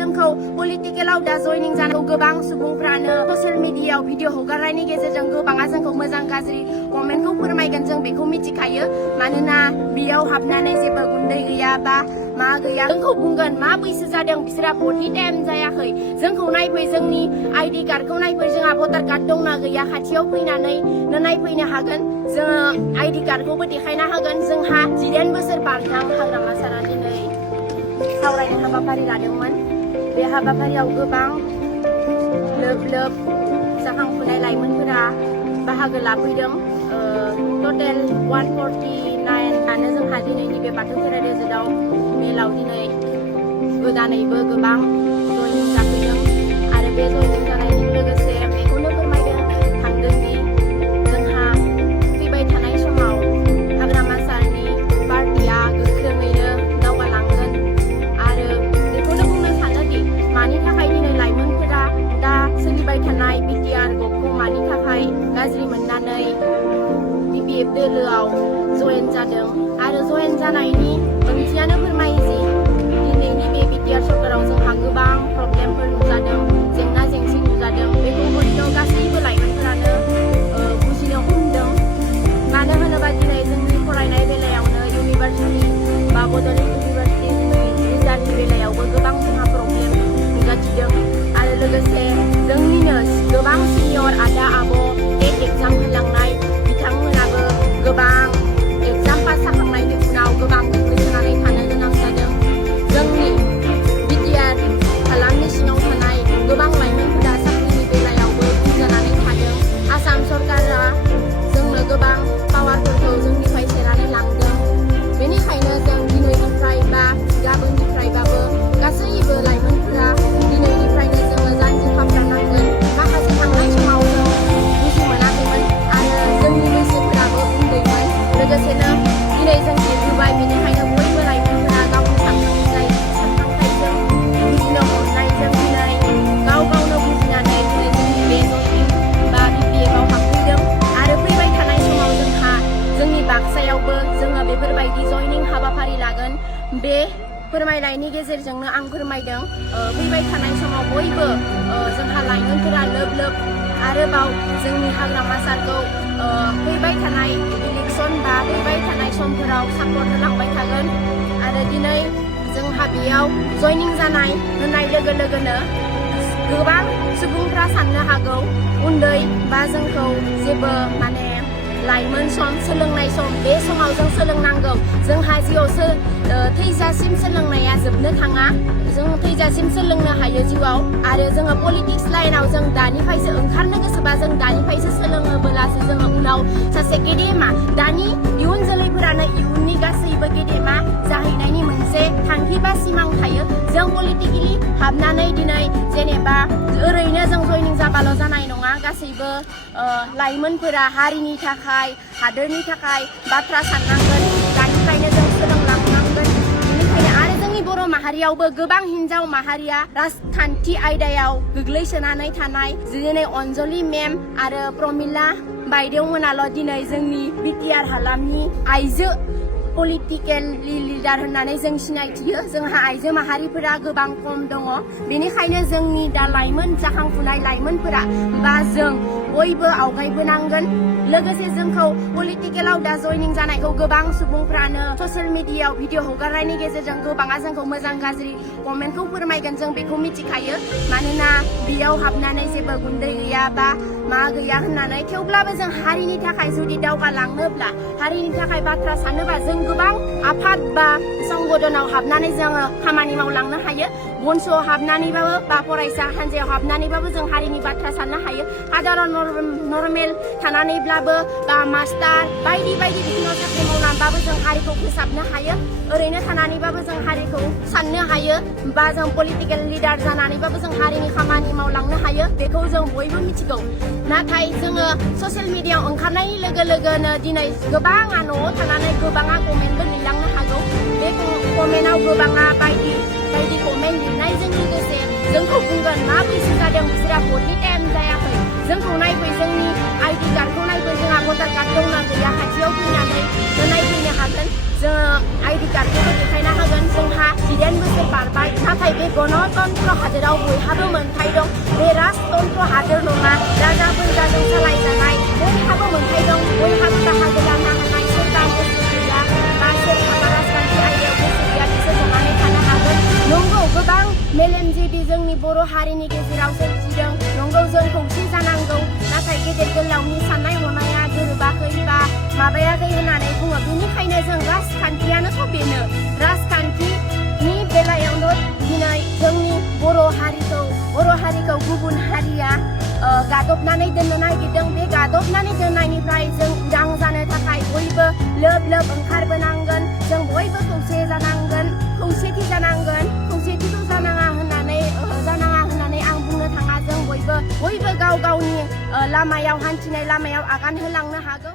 जोंखौ पलिटिकेलाव दा जयनिं जानांगौ गोबां सुबुंफ्रानो ससियेल मिडियायाव भिडिअ हगारनायनि गेजेरजों गोबाङा जोंखौ मोजां गाज्रि कमेन्टखौ फोरमायगोन जों बेखौ मिथिखायो मानोना बेयाव हाबनानै जेबो गुन्दै गैया बा मा गैया जोंखौ बुंगोन मा बैसो जादों बिसोरा भटनि टाइम जायाखै जोंखौ नायफै जोंनि आइडि कार्डखौ नायफै जोंहा भटार कार्ड दंना गैया खाथियाव फैनानै नायफैनो हागोन जोङो आइडि कार्डखौबो देखायना होगोन जोंहा 18 बोसोर बारनां हाग्रामा सारा दिनै सावरायनो हाबाफारि लादोंमोन बे हाबाफारियाव गोबां लोब लोब जाखांफुनाय लाइमोनफोरा बाहागो लाफैदों टटेल 149आनो जोंहा दिनैनि बे बाथौ खेराइ रेजर्टआव मेलाव दिनै गोदानैबो गोबां जयनिं जाफैदों आरो बे जयनिं जानायजों लोगोसे बेखौनो फोरमायनो थांदोंदि जोंहा फैबाय थानाय समाव हाग्रामा सारनि पार्टिया गोख्रोङैनो दावगालांगोन आरो बेखौनो बुंनो सानोदि मानि थाखाय दिनै लाइमोनफोरा दा सोलिबाय थानाय बिटिआर गबखौ मानि थाखाय गाज्रि मोननानै बिपिएफ दोलोआव जयेन जादों आरो जयेन जानायनि ओंथियानो फोरमायो जि दिनैनि बे बिटिआर सरकाराव जोंहा गोबां प्रब्लेमफोर नुजादों जेंना जेंसि नुजादों बेखौ हयथ' गासैबो लाइमोनफोरानो बुजिनो हमदों मानो होनोबा दिनै जोंनि फरायनाय बेलायावनो इउनिभार्सिटि बा बड'लेण्ड इउनिभार्सिटिनि रिजाल्टनि बेलायावबो गोबां जोंहा प्रब्लेम नुजाथिदों आरो लोगोसे जोंनिनो गोबां सिनियर आदा आब' टेट एग्जाम होलांनाय बिथांमोनाबो गोबां एग्जाम पास जाखांनायनि उनाव गोबां गोग्लैसोनानै थानो गोनां जादों जोंनि बिटिआर हालामनि सिङाव थानाय गोबां लाइमोनफोरा साख्रिनि बेलायावबो बुंजानानै थादों आसाम सरकारा जोंनो गोबां पावारफोरखौ जोंनिफ्राय सेनानै लांदों बेनिखायनो जों दिनैनिफ्राय बा गाबोननिफ्रायबाबो गासैबो लाइमोनफोरा दिनैनिफ्रायनो जोङो जानजि खाफ्रानांगोन माखासे थांनाय समाव जों बुजि मोनाखैमोन आरो जोंनि बैसोफोराबो उन्दैमोन लोगोसेनो दिनै जों देरबोबाय बेनिखायनो बयबो लाइमोनफोरा गावनि सानखांथाइजों बुजिनो हमनायजों दिनै गाव गावनो बुजिनानै दिनै जोंनि बे जयनिं बा बिपिएफआव हाबफैदों आरो फैबाय थानाय समाव जोंहा जोंनि बाक्सायावबो जोङो बेफोरबायदि जयनिं हाबाफारि लागोन बे फोरमायनायनि गेजेरजोंनो आं फोरमायदों फैबाय थानाय समाव बयबो जोंहा लाइमोनफोरा लोब लोब आरोबाव जोंनि हाग्रामा सारखौ फैबाय थानाय इलेक्सन बा फैबाय थानाय समफोराव सापर्ट होलांबाय थागोन आरो दिनै जोंहा बेयाव जयनिं जानाय होननाय लोगो लोगोनो गोबां सुबुंफ्रा साननो हागौ उन्दै बा जोंखौ जेबो माने लाइमोन सम सोलोंनाय सम बे समाव जों सोलोंनांगौ जोंहा जिउआवसो थैजासिम सोलोंनाया जोबनो थाङा जों थैजासिम सोलोंनो हायो जिउआव आरो जोङो पलिटिक्स लाइनाव जों दानिफ्रायसो ओंखारनो गोसोबा जों दानिफ्रायसो सोलोङोब्लासो जोङो उनाव सासे गेदेमा दानि इयुन जोलैफोरानो इयुननि गासैबो गेदेमा जाहैनायनि मोनसे थांखि बा सिमां थायो जों पलिटिकेलि हाबनानै दिनै जेनेबा ओरैनो जों जयनिं जाबाल' जानाय नङा गासैबो लाइमोनफोरा हारिनि थाखाय हादोरनि थाखाय बाथ्रा साननांगोन दानिफ्रायनो जों सोलोंलांनांगोन बेनिखायनो आरो जोंनि बर' माहारियावबो गोबां हिन्जाव माहारिया राजखान्थि आयदायाव गोग्लैसोनानै थानाय दिनै अनजलि मेम आरो प्रमिला बायदेवमोनाल' दिनै जोंनि बिटिआर हालामनि आइजो पलिटिकेल लिडार होननानै जों सिनायथियो जोंहा आइजो माहारिफोरा गोबां खम दङ बेनिखायनो जोंनि दा लाइमोन जाखांफुनाय लाइमोनफोरा बा जों बयबो आवगायबोनांगोन लोगोसे जोंखौ पलिटिकेलाव दा जयनिं जानायखौ गोबां सुबुंफ्रानो ससियेल मिडियायाव भिडिअ हगारनायनि गेजेरजों गोबाङा जोंखौ मोजां गाज्रि कमेन्टखौ फोरमायगोन जों बेखौ मिथिखायो मानोना बेयाव हाबनानै जेबो गुन्दै गैया बा मा गैया होननानै थेवब्लाबो जों हारिनि थाखाय जुदि दावगालांनोब्ला हारिनि थाखाय बाथ्रा सानोबा जों गोबां आफाद बा संगठनाव हाबनानै जोङो खामानि मावलांनो हायो बन्स'आव हाबनानैबाबो बा फरायसा हान्जायाव हाबनानैबाबो जों हारिनि बाथ्रा साननो हायो साधारन नर्मेल थानानैब्लाबो बा मास्टार बायदि बायदि बिथिङाव साख्रि मावनानैबाबो जों हारिखौ फोसाबनो हायो ओरैनो थानानैबाबो जों हारिखौ साननो हायो बा जों पलिटिकेल लिडार जानानैबाबो जों हारिनि खामानि मावलांनो हायो बेखौ जों बयबो मिथिगौ नाथाय जोङो ससियेल मिडियायाव ओंखारनायनि लोगो लोगोनो दिनै गोबाङा न'आव थानानै गोबाङा कमेन्टबो लिरलांनो हागौ बे कमेन्टआव गोबाङा बायदि बायदि कमेन्ट लिरनायजों लोगोसे जोंखौ बुंगोन मा बैसो जादों बिसोरा भटनि टाइम जायाखै जोंखौ नायफै जोंनि आइडि कार्डखौ नायफै जोंहा भटार कार्ड दंना गैया खाथियाव फैनानै नायफैनो हागोन जोङो आइडि कार्डखौबो देखायनो हागोन जोंहा 8 बोसोर बारबाय नाथाय बे गणतन्त्र हादोराव बयहाबो मोनथाय दं बे राजतन्त्र हादोर नङा राजाफोरजों सालायजानाय बयहाबो मोनथाय दं बयहाबो बाहागो लानो हानाय सोरबा गोसो गैया बा सोरहाबा राजखान्थि आयदायाव गोसो गैया बिसोर जनानै थानो हागोन नंगौ गोबां मेलेमजिबि जोंनि बर' हारिनि गेजेराव सोरजिदों नंगौ जों खौसे जानांगौ नाथाय गेदेर गोलावनि साननाय हनाया गोरोबाखै बा माबायाखै होननानै बुङो बेनिखायनो जों राजखान्थियानोथ' बेनो राजखान्थिनि बेलायावनो दिनै जोंनि बर' हारिखौ गुबुन हारिया गादबनानै दोननो नागिरदों बे गादबनानै दोननायनिफ्राय जों उदां जानो थाखाय बयबो लोब लोब ओंखारबोनांगोन जों बयबो खौसे जानांगोन खौसेथि खौसेथिखौ जानाङा होननानै आं बुंनो थाङा जों बयबो गाव गावनि लामायाव हान्थिनाय लामायाव आगान होलांनो हागोन